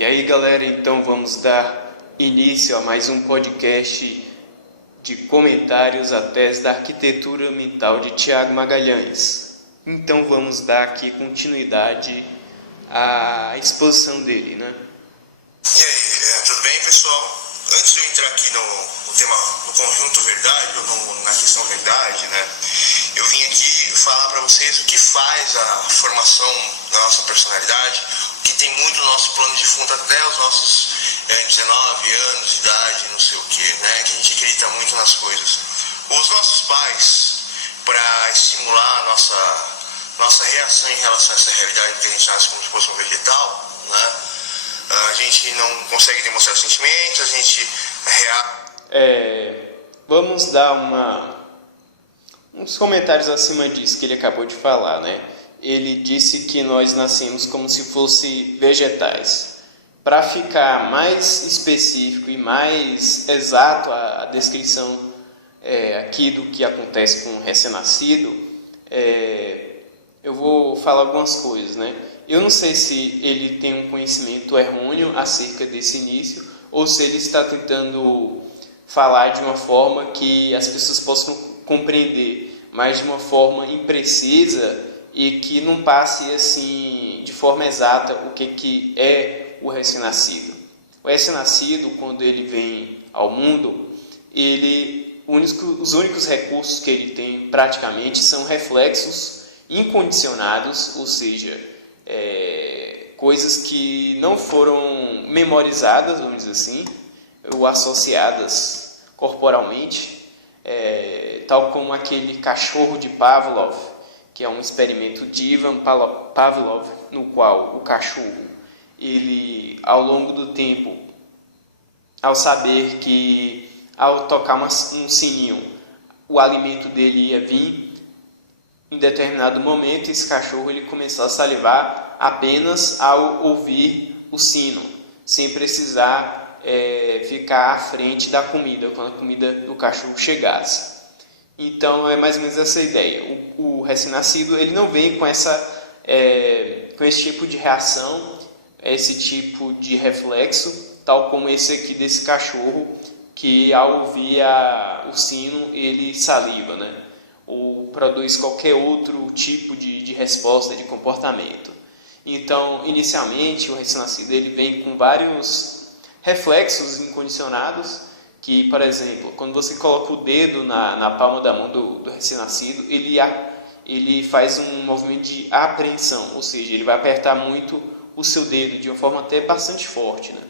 E aí galera, então vamos dar início a mais um podcast de comentários à tese da arquitetura mental de Tiago Magalhães. Então vamos dar aqui continuidade à exposição dele, né? E aí, tudo bem, pessoal? Antes de eu entrar aqui no tema, no conjunto verdade, ou na questão verdade, né? Eu vim aqui falar para vocês o que faz a formação da nossa personalidade, o que tem muito no nosso plano de fundo até os nossos 19 anos de idade, não sei o que, né? Que a gente acredita muito nas coisas. Os nossos pais, para estimular a nossa reação em relação a essa realidade que a gente nasce como se fosse um vegetal, né? A gente não consegue demonstrar sentimentos, a gente Vamos dar uns comentários acima disso que ele acabou de falar, né? Ele disse que nós nascemos como se fossem vegetais. Para ficar mais específico e mais exato a descrição aqui do que acontece com o recém-nascido, eu vou falar algumas coisas, né? Eu não sei se ele tem um conhecimento errôneo acerca desse início ou se ele está tentando falar de uma forma que as pessoas possam compreender, mas de uma forma imprecisa e que não passe assim de forma exata o que é o recém-nascido. O recém-nascido, quando ele vem ao mundo, os únicos recursos que ele tem praticamente são reflexos incondicionados, ou seja, coisas que não foram memorizadas, vamos dizer assim, ou associadas corporalmente, tal como aquele cachorro de Pavlov, que é um experimento de Ivan Pavlov, no qual o cachorro, ele, ao longo do tempo, ao saber que ao tocar um sininho, o alimento dele ia vir, em determinado momento, esse cachorro ele começou a salivar apenas ao ouvir o sino, sem precisar ficar à frente da comida, quando a comida do cachorro chegasse. Então, é mais ou menos essa ideia. O recém-nascido ele não vem com esse tipo de reação, esse tipo de reflexo, tal como esse aqui desse cachorro, que ao ouvir o sino, ele saliva, né? Ou produz qualquer outro tipo de resposta, de comportamento. Então, inicialmente, o recém-nascido ele vem com vários reflexos incondicionados, que, por exemplo, quando você coloca o dedo na palma da mão do recém-nascido, ele faz um movimento de apreensão, ou seja, ele vai apertar muito o seu dedo de uma forma até bastante forte, né?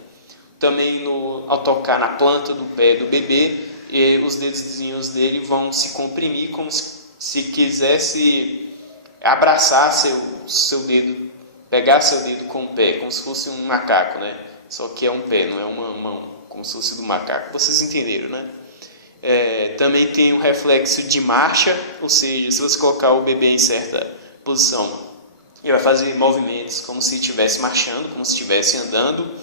Também ao tocar na planta do pé do bebê, os dedinhos dele vão se comprimir como se quisesse abraçar seu dedo, pegar seu dedo com o pé, como se fosse um macaco, né? Só que é um pé, não é uma mão, como se fosse do macaco. Vocês entenderam, né? Também tem o reflexo de marcha, ou seja, se você colocar o bebê em certa posição, ele vai fazer movimentos como se estivesse marchando, como se estivesse andando,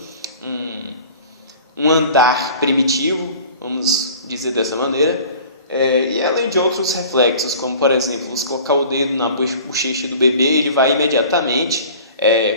um andar primitivo, vamos dizer dessa maneira, e além de outros reflexos, como por exemplo, você colocar o dedo na bochecha do bebê, ele vai imediatamente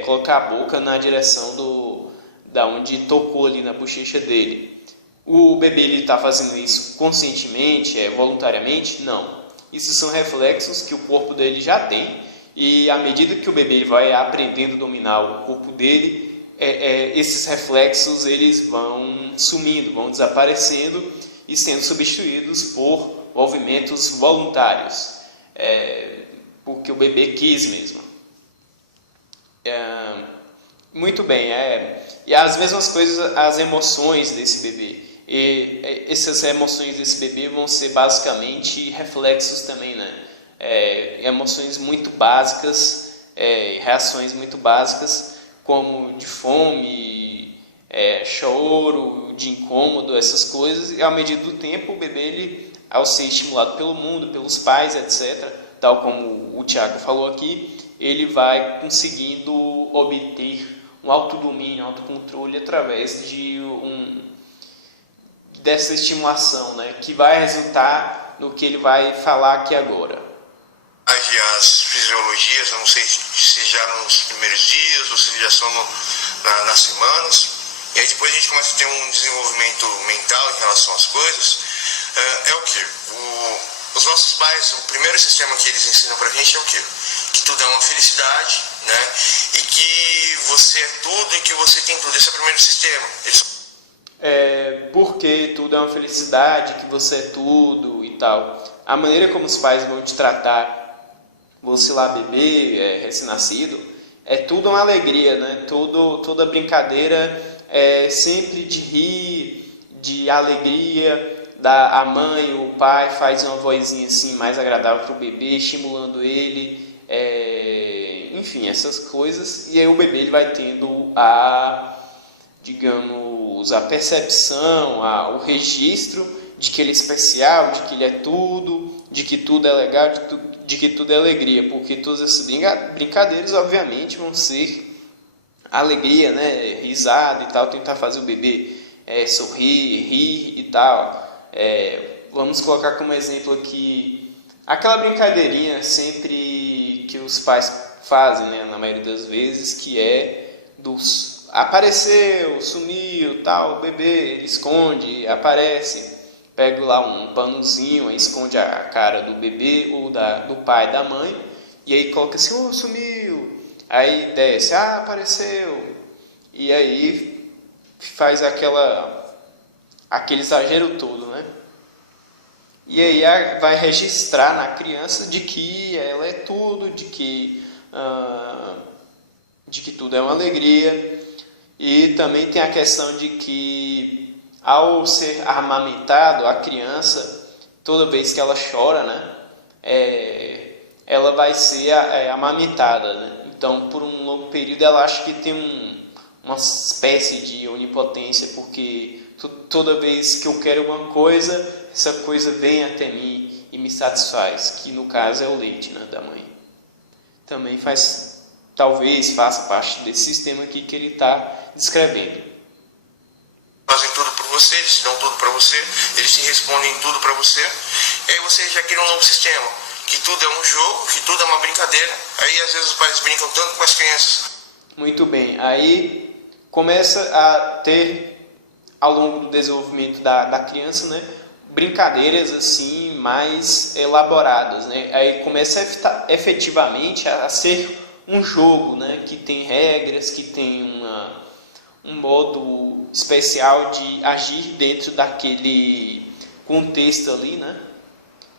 colocar a boca na direção da onde tocou ali na bochecha dele. O bebê está fazendo isso conscientemente, voluntariamente? Não. Isso são reflexos que o corpo dele já tem, e à medida que o bebê vai aprendendo a dominar o corpo dele, esses reflexos eles vão sumindo, vão desaparecendo e sendo substituídos por movimentos voluntários, porque o bebê quis mesmo. Muito bem, e as mesmas coisas, as emoções desse bebê. E essas emoções desse bebê vão ser basicamente reflexos também, né? Emoções muito básicas, reações muito básicas, como de fome, choro, de incômodo, essas coisas. E à medida do tempo, o bebê, ele, ao ser estimulado pelo mundo, pelos pais, etc., tal como o Tiago falou aqui, ele vai conseguindo obter um autodomínio, um autocontrole através dessa estimulação, né, que vai resultar no que ele vai falar aqui agora. As fisiologias, não sei se já nos primeiros dias ou se já são nas semanas, e aí depois a gente começa a ter um desenvolvimento mental em relação às coisas. É o que? Os nossos pais, o primeiro sistema que eles ensinam pra gente é o quê? Que tudo é uma felicidade, né? E que você é tudo e que você tem tudo. Esse é o primeiro sistema. Porque tudo é uma felicidade, que você é tudo e tal. A maneira como os pais vão te tratar, você lá bebê, recém-nascido, é tudo uma alegria, né? Toda brincadeira é sempre de rir, de alegria. A mãe, o pai faz uma vozinha assim mais agradável para o bebê, estimulando ele, enfim, essas coisas. E aí o bebê ele vai tendo digamos, a percepção, o registro de que ele é especial, de que ele é tudo, de que tudo é legal, de que tudo é alegria, porque todas essas brincadeiras, obviamente, vão ser alegria, né? Risada e tal, tentar fazer o bebê sorrir, rir e tal. Vamos colocar como exemplo aqui aquela brincadeirinha sempre que os pais fazem, né, na maioria das vezes, que é apareceu, sumiu, tal, o bebê, ele esconde, aparece, pega lá um panozinho, aí esconde a cara do bebê ou do pai, da mãe, e aí coloca assim, sumiu, aí desce, apareceu, e aí faz aquele exagero todo, né? E aí vai registrar na criança de que ela é tudo, de que tudo é uma alegria. E também tem a questão de que, ao ser amamentado, a criança, toda vez que ela chora, né, ela vai ser amamentada, né? Então, por um longo período, ela acha que tem uma espécie de onipotência, porque toda vez que eu quero alguma coisa, essa coisa vem até mim e me satisfaz, que no caso é o leite, né, da mãe. Também talvez faça parte desse sistema aqui que ele está descrevendo. Fazem tudo por você, eles te dão tudo para você, eles te respondem tudo para você, e aí você já cria um novo sistema, que tudo é um jogo, que tudo é uma brincadeira. Aí às vezes os pais brincam tanto com as crianças. Muito bem, aí começa a ter, ao longo do desenvolvimento da criança, né, brincadeiras assim mais elaboradas, né? Aí começa efetivamente a ser um jogo, né, que tem regras, que tem um modo especial de agir dentro daquele contexto ali, né,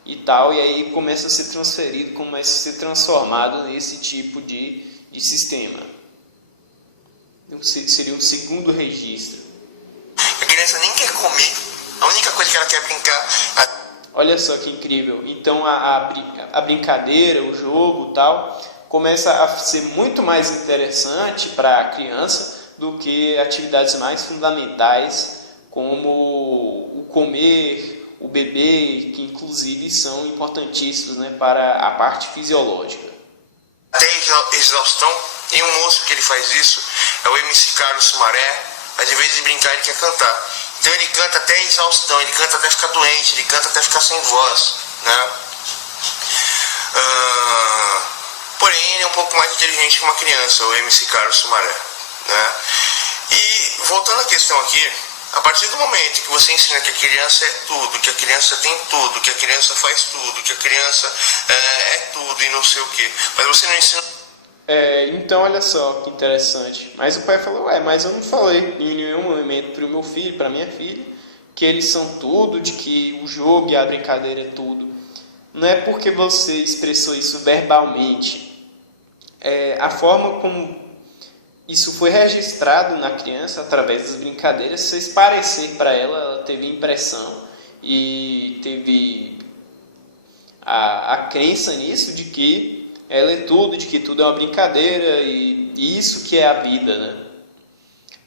e tal, e aí começa a ser transferido, começa a ser transformado nesse tipo de sistema. Seria o segundo registro. A criança nem quer comer, a única coisa que ela quer é brincar. Olha só que incrível. Então a brincadeira, o jogo, tal, começa a ser muito mais interessante para a criança do que atividades mais fundamentais como o comer, o beber, que inclusive são importantíssimos, né, para a parte fisiológica. Até exaustão, tem um moço que ele faz isso, é o MC Carlos Sumaré, mas em vez de brincar ele quer cantar. Então ele canta até exaustão, ele canta até ficar doente, ele canta até ficar sem voz, né? Porém, ele é um pouco mais inteligente que uma criança, o MC Carlos Sumaré, né? E voltando à questão aqui, a partir do momento que você ensina que a criança é tudo, que a criança tem tudo, que a criança faz tudo, que a criança é tudo e não sei o que, mas você não ensina... Então olha só que interessante. Mas o pai falou, mas eu não falei em nenhum momento para o meu filho, para minha filha, que eles são tudo, de que o jogo e a brincadeira é tudo. Não é porque você expressou isso verbalmente. A forma como isso foi registrado na criança, através das brincadeiras, fez parecer para ela, ela teve impressão e teve a crença nisso, de que ela é tudo, de que tudo é uma brincadeira e isso que é a vida, né?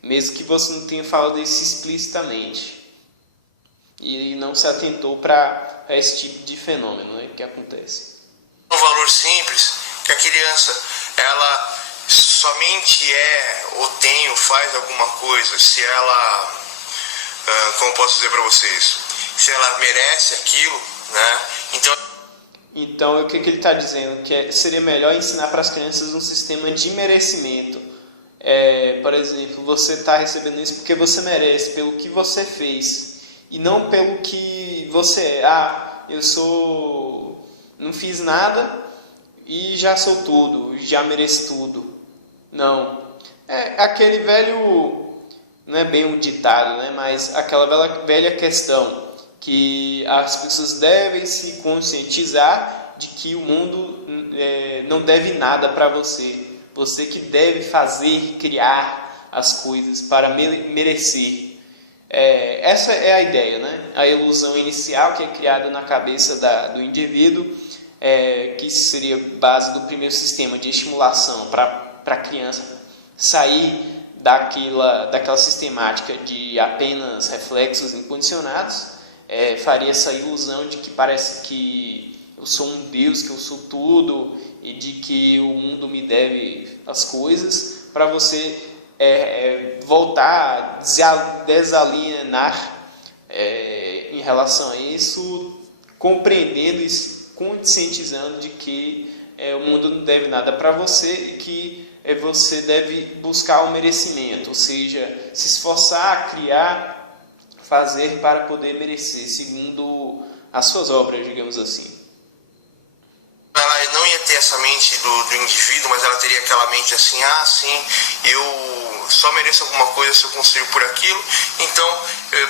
Mesmo que você não tenha falado isso explicitamente. E não se atentou para esse tipo de fenômeno, né, que acontece. Um valor simples, que a criança, ela somente ou tem ou faz alguma coisa se ela, como posso dizer para vocês, se ela merece aquilo, né? Então, o que ele está dizendo? Que seria melhor ensinar para as crianças um sistema de merecimento. Por exemplo, você está recebendo isso porque você merece, pelo que você fez, e não pelo que você é. Não fiz nada e já sou tudo, já mereço tudo. Não. É aquele velho, não é bem um ditado, né? Mas aquela velha questão que as pessoas devem se conscientizar de que o mundo não deve nada para você. Você que deve fazer, criar as coisas para merecer. Essa é a ideia, né? A ilusão inicial que é criada na cabeça do indivíduo, que seria base do primeiro sistema de estimulação para a criança sair daquela sistemática de apenas reflexos incondicionados, faria essa ilusão de que parece que eu sou um Deus, que eu sou tudo e de que o mundo me deve as coisas, para você voltar a desalienar em relação a isso, compreendendo e conscientizando de que o mundo não deve nada para você e que você deve buscar o merecimento, ou seja, se esforçar, criar, fazer para poder merecer, segundo as suas obras, digamos assim. Ela não ia ter essa mente do indivíduo, mas ela teria aquela mente assim, sim, eu só mereço alguma coisa se eu construir por aquilo, então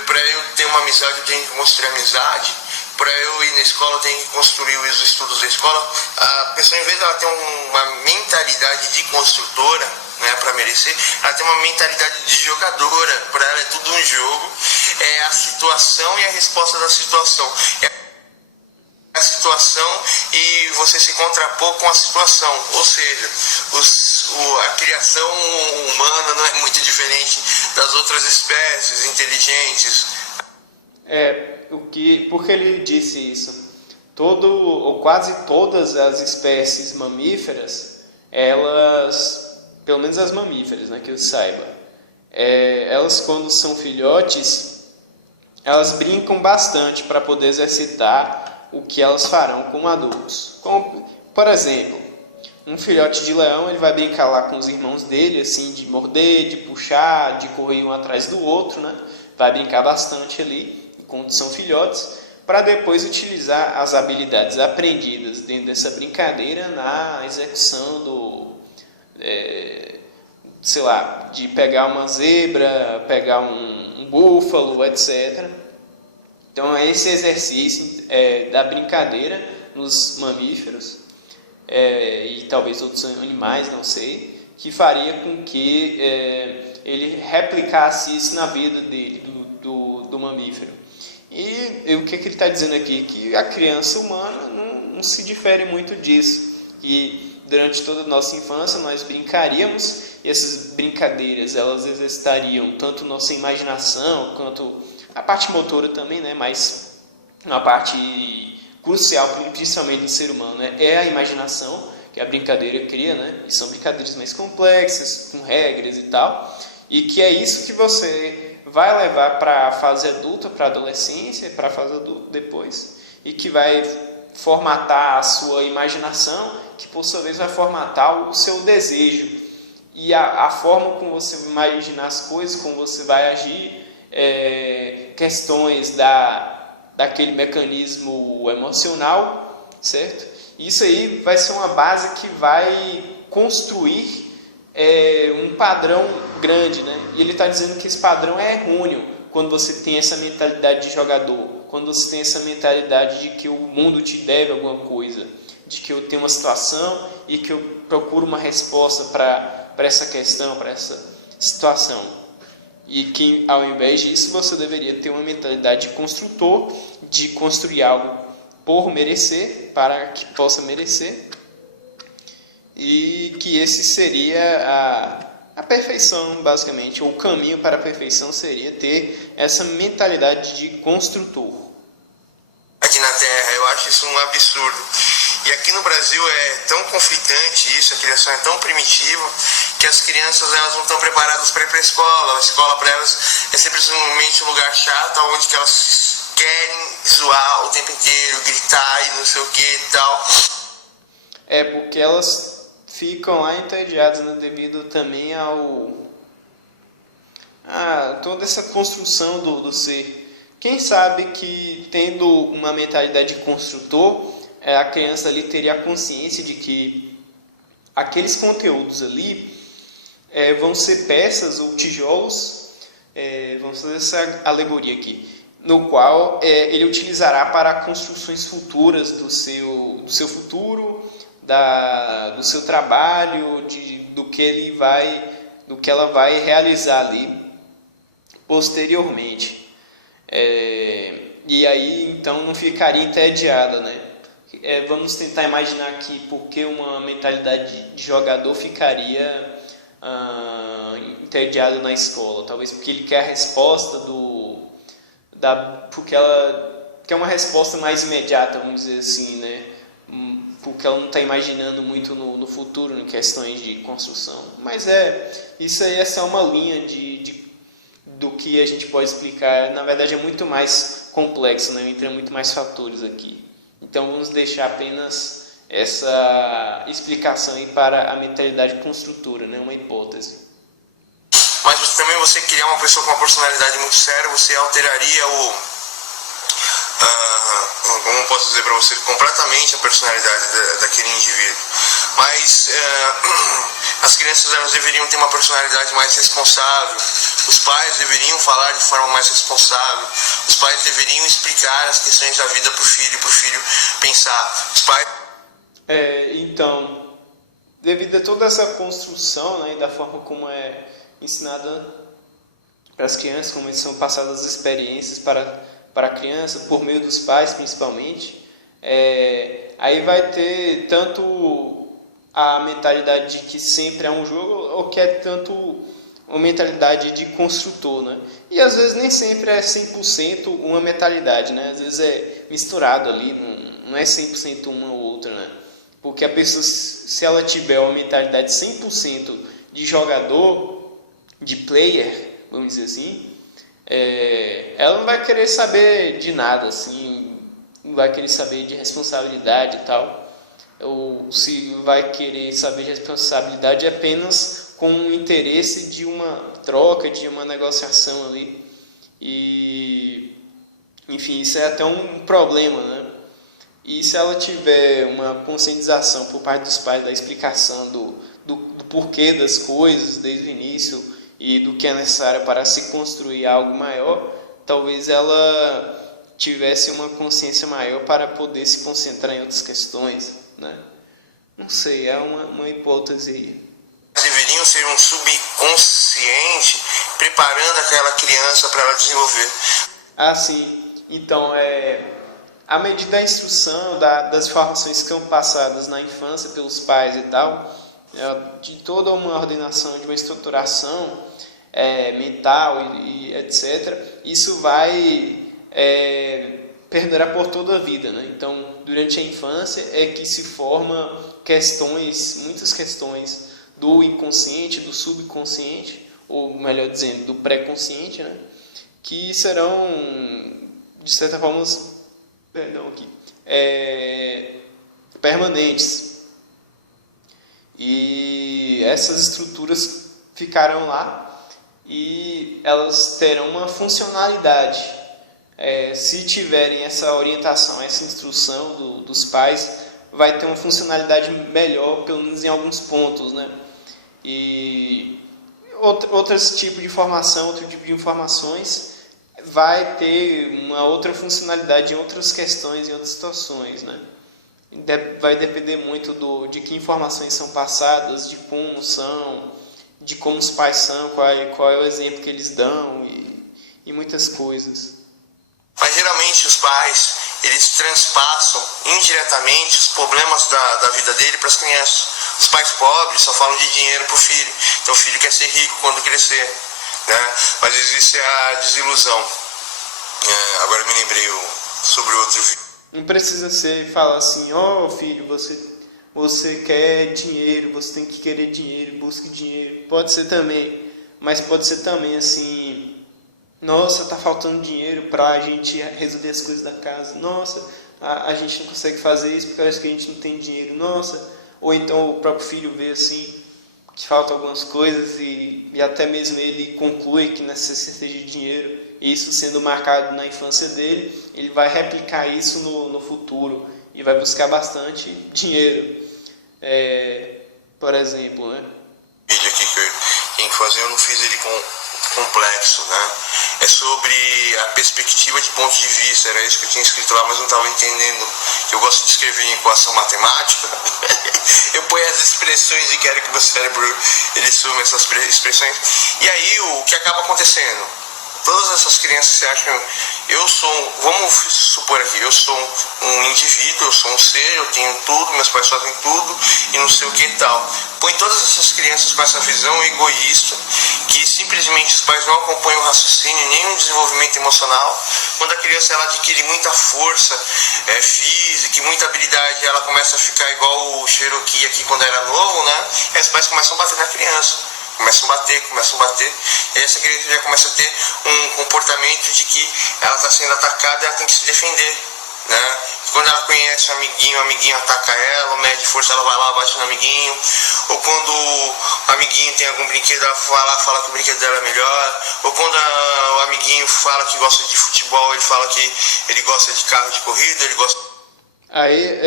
para eu ter uma amizade eu tenho que construir amizade, para eu ir na escola eu tenho que construir os estudos da escola. A pessoa, em vez de ela ter uma mentalidade de construtora, né, para merecer, ela tem uma mentalidade de jogadora, para ela é tudo um jogo, é a situação e a resposta da situação. A situação e você se contrapor com a situação, ou seja, a criação humana não é muito diferente das outras espécies inteligentes. Por que ele disse isso? Ou quase todas as espécies mamíferas, elas, pelo menos as mamíferas, né, que eu saiba, elas quando são filhotes, elas brincam bastante para poder exercitar o que elas farão como adultos. Como, por exemplo, um filhote de leão, ele vai brincar lá com os irmãos dele, assim, de morder, de puxar, de correr um atrás do outro, né? Vai brincar bastante ali, enquanto são filhotes, para depois utilizar as habilidades aprendidas dentro dessa brincadeira na execução de pegar uma zebra, pegar um búfalo, etc. Então, esse exercício da brincadeira nos mamíferos e talvez outros animais, não sei, que faria com que ele replicasse isso na vida dele, do mamífero. E o que ele está dizendo aqui? Que a criança humana não se difere muito disso. E durante toda a nossa infância nós brincaríamos, e essas brincadeiras elas exercitariam tanto nossa imaginação quanto a parte motora também, né? Mas uma parte crucial, principalmente do ser humano, né? É a imaginação que a brincadeira cria, né? E são brincadeiras mais complexas, com regras e tal, e que é isso que você vai levar para a fase adulta, para a adolescência, para a fase adulta depois, e que vai formatar a sua imaginação, que por sua vez vai formatar o seu desejo. E a forma como você vai imaginar as coisas, como você vai agir, questões daquele mecanismo emocional, certo? Isso aí vai ser uma base que vai construir um padrão grande, né? E ele está dizendo que esse padrão é errôneo quando você tem essa mentalidade de jogador, quando você tem essa mentalidade de que o mundo te deve alguma coisa, de que eu tenho uma situação e que eu procuro uma resposta para essa questão, para essa situação. E que, ao invés disso, você deveria ter uma mentalidade de construtor, de construir algo por merecer, para que possa merecer, e que esse seria a perfeição, basicamente, ou o caminho para a perfeição seria ter essa mentalidade de construtor. Aqui na Terra, eu acho isso um absurdo. E aqui no Brasil é tão conflitante isso, a criação é tão primitiva, que as crianças elas não estão preparadas para ir para a escola. A escola para elas é simplesmente um lugar chato, onde que elas querem zoar o tempo inteiro, gritar e não sei o que e tal. Porque elas ficam lá entediados, né, devido também a toda essa construção do ser. Quem sabe que, tendo uma mentalidade de construtor, a criança ali teria a consciência de que aqueles conteúdos ali vão ser peças ou tijolos, vamos fazer essa alegoria aqui, no qual ele utilizará para construções futuras do seu futuro, do seu trabalho, do que ela vai realizar ali posteriormente. E aí então não ficaria entediada, né? Vamos tentar imaginar aqui porque uma mentalidade de jogador ficaria entediado na escola. Talvez porque ele quer a resposta porque ela quer uma resposta mais imediata, vamos dizer assim, né? Porque ela não está imaginando muito no futuro, em questões de construção. Mas isso aí é só uma linha do que a gente pode explicar. Na verdade é muito mais complexo, né? Entra muito mais fatores aqui. Então vamos deixar apenas essa explicação aí para a mentalidade construtora, né? Uma hipótese. Mas também você criar uma pessoa com uma personalidade muito séria, você alteraria como posso dizer para você, completamente a personalidade daquele indivíduo. Mas as crianças, elas deveriam ter uma personalidade mais responsável, os pais deveriam falar de forma mais responsável, os pais deveriam explicar as questões da vida para o filho pensar. Os pais... Então, devido a toda essa construção, né, da forma como é ensinada para as crianças, como são passadas as experiências para a criança, por meio dos pais principalmente, aí vai ter tanto a mentalidade de que sempre é um jogo, ou que é tanto uma mentalidade de construtor, né? E às vezes nem sempre é 100% uma mentalidade, né? Às vezes é misturado ali, não é 100% uma ou outra, né? Porque a pessoa, se ela tiver uma mentalidade 100% de jogador, de player, vamos dizer assim, ela não vai querer saber de nada, assim, não vai querer saber de responsabilidade e tal, ou se vai querer saber de responsabilidade apenas com o interesse de uma troca, de uma negociação ali, e enfim, isso é até um problema, né? E se ela tiver uma conscientização por parte dos pais da explicação do porquê das coisas desde o início e do que é necessário para se construir algo maior, talvez ela tivesse uma consciência maior para poder se concentrar em outras questões, né? Não sei, é uma hipótese aí. Deveriam ser um subconsciente preparando aquela criança para ela desenvolver. Ah, sim. Então, à medida da instrução, das informações que são passadas na infância pelos pais e tal, de toda uma ordenação, de uma estruturação mental e etc., isso vai perdurar por toda a vida, né? Então, durante a infância é que se forma muitas questões do inconsciente, do subconsciente, ou melhor dizendo, do pré-consciente, né? Que serão, de certa forma, permanentes. E essas estruturas ficarão lá e elas terão uma funcionalidade. Se tiverem essa orientação, essa instrução dos pais, vai ter uma funcionalidade melhor, pelo menos em alguns pontos, né? E outro tipo de informações vai ter uma outra funcionalidade em outras questões, em outras situações, né? Vai depender muito de que informações são passadas, de como são, de como os pais são, qual é o exemplo que eles dão e muitas coisas. Mas geralmente os pais, eles transpassam indiretamente os problemas da vida dele para as crianças. Os pais pobres só falam de dinheiro para o filho, então o filho quer ser rico quando crescer, né? Mas existe a desilusão. Agora eu me lembrei sobre outro vídeo. Não precisa falar assim, filho, você quer dinheiro, você tem que querer dinheiro, busque dinheiro. Pode ser também, mas pode ser também assim, nossa, tá faltando dinheiro para a gente resolver as coisas da casa. Nossa, a gente não consegue fazer isso porque acho que a gente não tem dinheiro. Nossa, ou então o próprio filho vê assim que faltam algumas coisas e até mesmo ele conclui que necessita de dinheiro, e isso sendo marcado na infância dele, ele vai replicar isso no futuro e vai buscar bastante dinheiro. Por exemplo, né? Vídeo aqui que eu tenho que fazer, eu não fiz ele complexo, né? É sobre a perspectiva de ponto de vista, era isso que eu tinha escrito lá, mas não estava entendendo. Eu gosto de escrever em equação matemática, eu ponho as expressões e quero que o meu cérebro ele sume essas expressões. E aí o que acaba acontecendo? Todas essas crianças se acham, vamos supor aqui, eu sou um indivíduo, eu sou um ser, eu tenho tudo, meus pais fazem tudo e não sei o que e tal. Põe todas essas crianças com essa visão egoísta, que simplesmente os pais não acompanham o raciocínio, nem o desenvolvimento emocional. Quando a criança ela adquire muita força física e muita habilidade, ela começa a ficar igual o Cherokee aqui quando era novo, né? E os pais começam a bater na criança. Começam a bater, e essa criança já começa a ter um comportamento de que ela está sendo atacada e ela tem que se defender, né? Quando ela conhece o amiguinho ataca ela, mede força, ela vai lá, bate no amiguinho, ou quando o amiguinho tem algum brinquedo, ela vai lá, fala que o brinquedo dela é melhor, ou quando o amiguinho fala que gosta de futebol, ele fala que ele gosta de carro de corrida, ele gosta... Aí,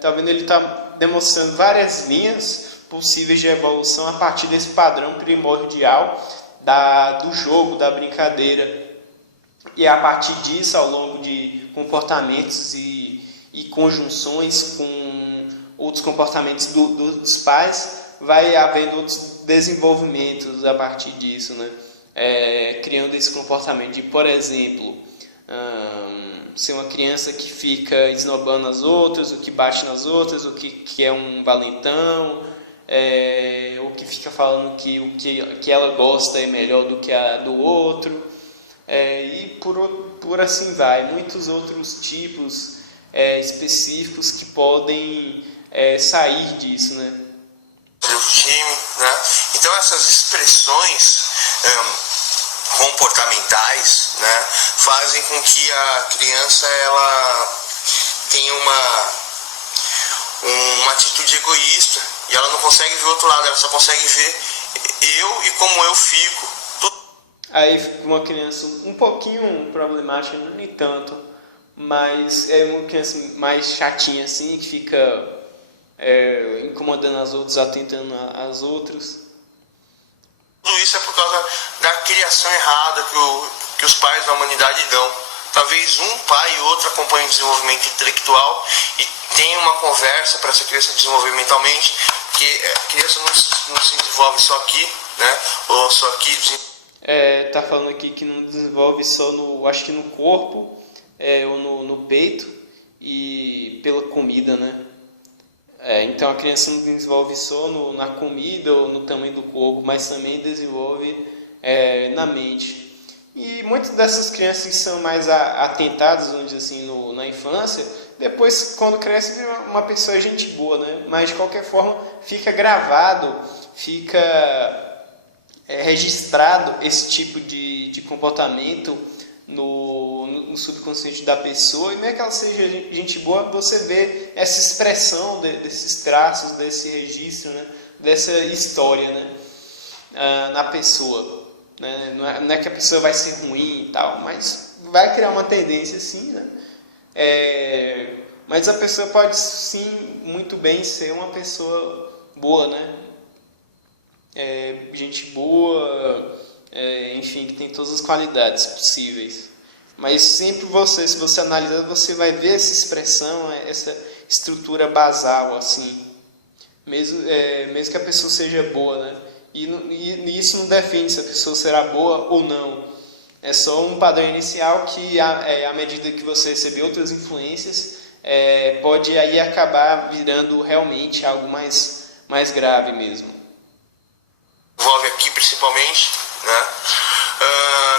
tá vendo, ele está demonstrando várias linhas possíveis de evolução a partir desse padrão primordial do jogo, da brincadeira, e a partir disso, ao longo de comportamentos e conjunções com outros comportamentos dos pais, vai havendo outros desenvolvimentos a partir disso, né? Criando esse comportamento de, por exemplo, ser uma criança que fica esnobando as outras, o que bate nas outras, o que é um valentão, ou que fica falando que o que ela gosta é melhor do que a do outro, e por assim vai. Muitos outros tipos específicos que podem sair disso, né? Do time, né? Então essas expressões comportamentais, né, fazem com que a criança ela tenha uma atitude egoísta, e ela não consegue ver o outro lado, ela só consegue ver eu e como eu fico. Aí fica uma criança um pouquinho problemática, não nem tanto, mas é uma criança mais chatinha assim, que fica incomodando as outras, atentando às outras. Tudo isso é por causa da criação errada que os pais da humanidade dão. Talvez um pai e outro acompanhem o desenvolvimento intelectual e tenham uma conversa para essa criança desenvolver mentalmente, porque a criança não se desenvolve só aqui, né? Ou só aqui. Tá falando aqui que não desenvolve só acho que no corpo, ou no peito e pela comida, né? Então a criança não desenvolve só na comida ou no tamanho do corpo, mas também desenvolve na mente. E muitas dessas crianças que são mais atentadas, vamos dizer assim, na infância, depois, quando cresce, vira uma pessoa gente boa, né? Mas, de qualquer forma, fica gravado, fica registrado esse tipo de comportamento no subconsciente da pessoa. E mesmo que ela seja gente boa, você vê essa expressão desses traços, desse registro, né? Dessa história, né? Na pessoa. Não é que a pessoa vai ser ruim e tal, mas vai criar uma tendência assim, né? Mas a pessoa pode sim, muito bem ser uma pessoa boa, né? Gente boa, enfim, que tem todas as qualidades possíveis. Mas sempre se você analisar, você vai ver essa expressão, essa estrutura basal, assim. Mesmo que a pessoa seja boa, né? E isso não define se a pessoa será boa ou não. É só um padrão inicial que, à medida que você receber outras influências, pode aí acabar virando realmente algo mais grave mesmo. Envolve aqui principalmente, né?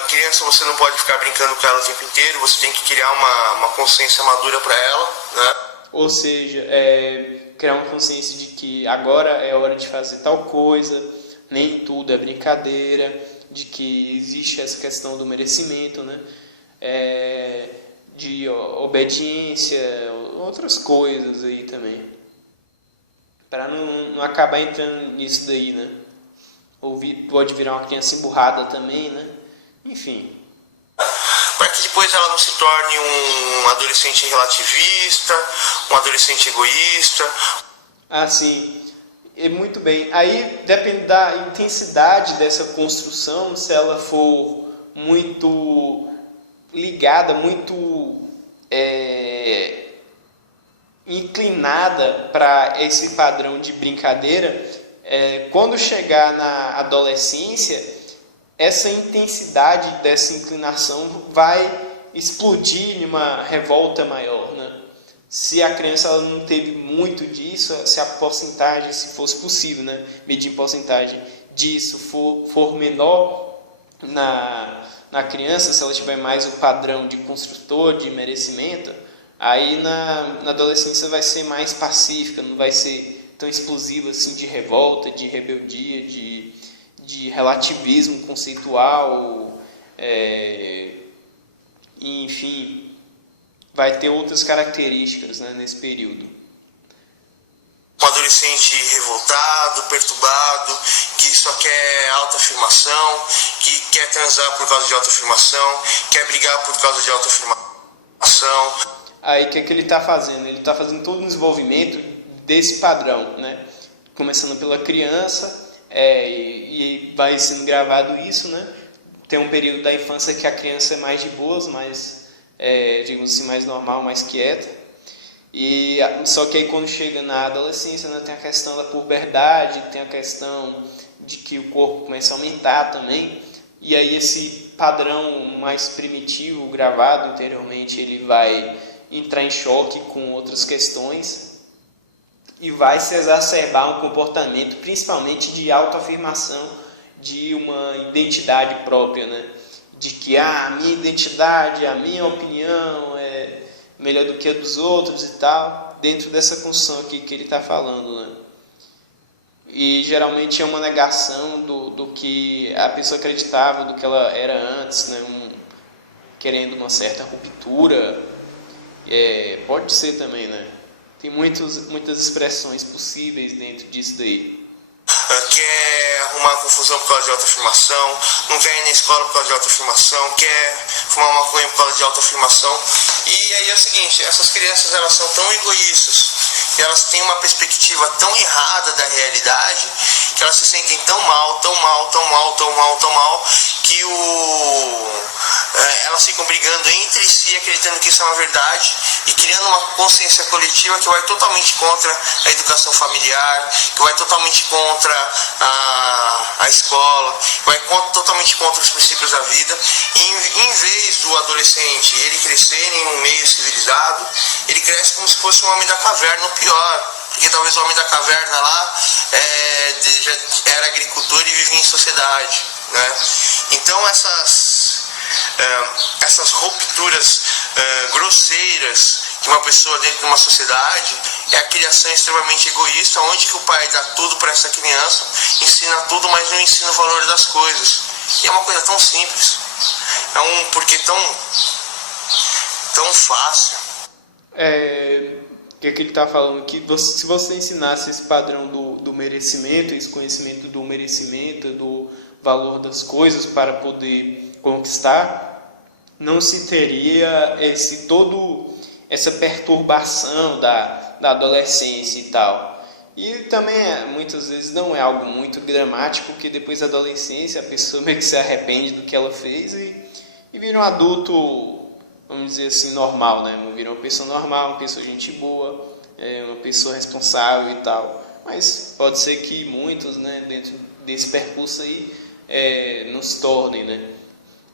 Criança, você não pode ficar brincando com ela o tempo inteiro, você tem que criar uma consciência madura para ela, né? Ou seja, criar uma consciência de que agora é hora de fazer tal coisa, nem tudo é brincadeira, de que existe essa questão do merecimento, né? De obediência, outras coisas aí também. para não acabar entrando nisso daí, né? Ou pode virar uma criança emburrada também, né? Enfim. Para que depois ela não se torne um adolescente relativista, um adolescente egoísta. Ah, sim. Muito bem. Aí depende da intensidade dessa construção, se ela for muito ligada, muito inclinada para esse padrão de brincadeira, quando chegar na adolescência, essa intensidade dessa inclinação vai explodir em uma revolta maior, né? Se a criança ela não teve muito disso, se a porcentagem, se fosse possível, né, medir porcentagem disso for menor na criança, se ela tiver mais o padrão de construtor, de merecimento, aí na adolescência vai ser mais pacífica, não vai ser tão explosiva assim de revolta, de rebeldia, de relativismo conceitual, enfim, vai ter outras características, né, nesse período. Um adolescente revoltado, perturbado, que só quer autoafirmação, que quer transar por causa de autoafirmação, quer brigar por causa de autoafirmação. Aí o que ele está fazendo? Ele está fazendo todo o desenvolvimento desse padrão, né? Começando pela criança, e vai sendo gravado isso, né? Tem um período da infância que a criança é mais de boas, mais, digamos assim, mais normal, mais quieta. Só que aí quando chega na adolescência, né, tem a questão da puberdade, tem a questão de que o corpo começa a aumentar também. E aí esse padrão mais primitivo, gravado anteriormente, ele vai entrar em choque com outras questões e vai se exacerbar um comportamento, principalmente de autoafirmação, de uma identidade própria, né? De que a minha identidade, a minha opinião é melhor do que a dos outros e tal, dentro dessa construção aqui que ele está falando, né? E geralmente é uma negação do que a pessoa acreditava, do que ela era antes, né? Querendo uma certa ruptura, pode ser também, né? Tem muitas expressões possíveis dentro disso daí. Quer arrumar confusão por causa de autoafirmação, não quer ir na escola por causa de autoafirmação, quer fumar maconha por causa de autoafirmação. E aí é o seguinte, essas crianças elas são tão egoístas, e elas têm uma perspectiva tão errada da realidade, que elas se sentem tão mal, que elas ficam brigando entre si, acreditando que isso é uma verdade, e criando uma consciência coletiva que vai totalmente contra a educação familiar, que vai totalmente contra a escola, vai totalmente contra os princípios da vida. E em vez do adolescente ele crescer em um meio civilizado, ele cresce como se fosse um homem da caverna, ou pior, porque talvez o homem da caverna lá já era agricultor e vivia em sociedade, né? Então essas rupturas grosseiras de uma pessoa dentro de uma sociedade é a criação extremamente egoísta, onde que o pai dá tudo para essa criança, ensina tudo, mas não ensina o valor das coisas. E é uma coisa tão simples, é um porquê tão fácil. Que ele está falando que se você ensinasse esse padrão do merecimento, esse conhecimento do merecimento, do valor das coisas para poder conquistar, não se teria essa perturbação da adolescência e tal. E também muitas vezes não é algo muito dramático, porque depois da adolescência a pessoa meio que se arrepende do que ela fez e vira um adulto, vamos dizer assim, normal, né? Vira uma pessoa normal, uma pessoa gente boa, uma pessoa responsável e tal. Mas pode ser que muitos, né, dentro desse percurso aí, não se tornem, né?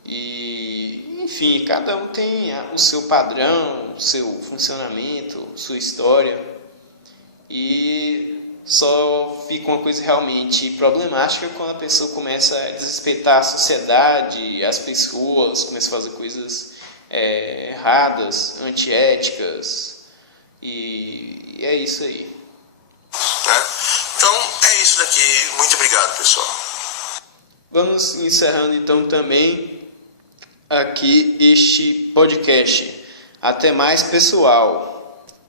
E, enfim, cada um tem o seu padrão, o seu funcionamento, sua história. E só fica uma coisa realmente problemática quando a pessoa começa a desrespeitar a sociedade, as pessoas, começa a fazer coisas erradas, antiéticas, e é isso aí. Então é isso daqui, muito obrigado, pessoal. Vamos encerrando então também aqui este podcast. Até mais, pessoal.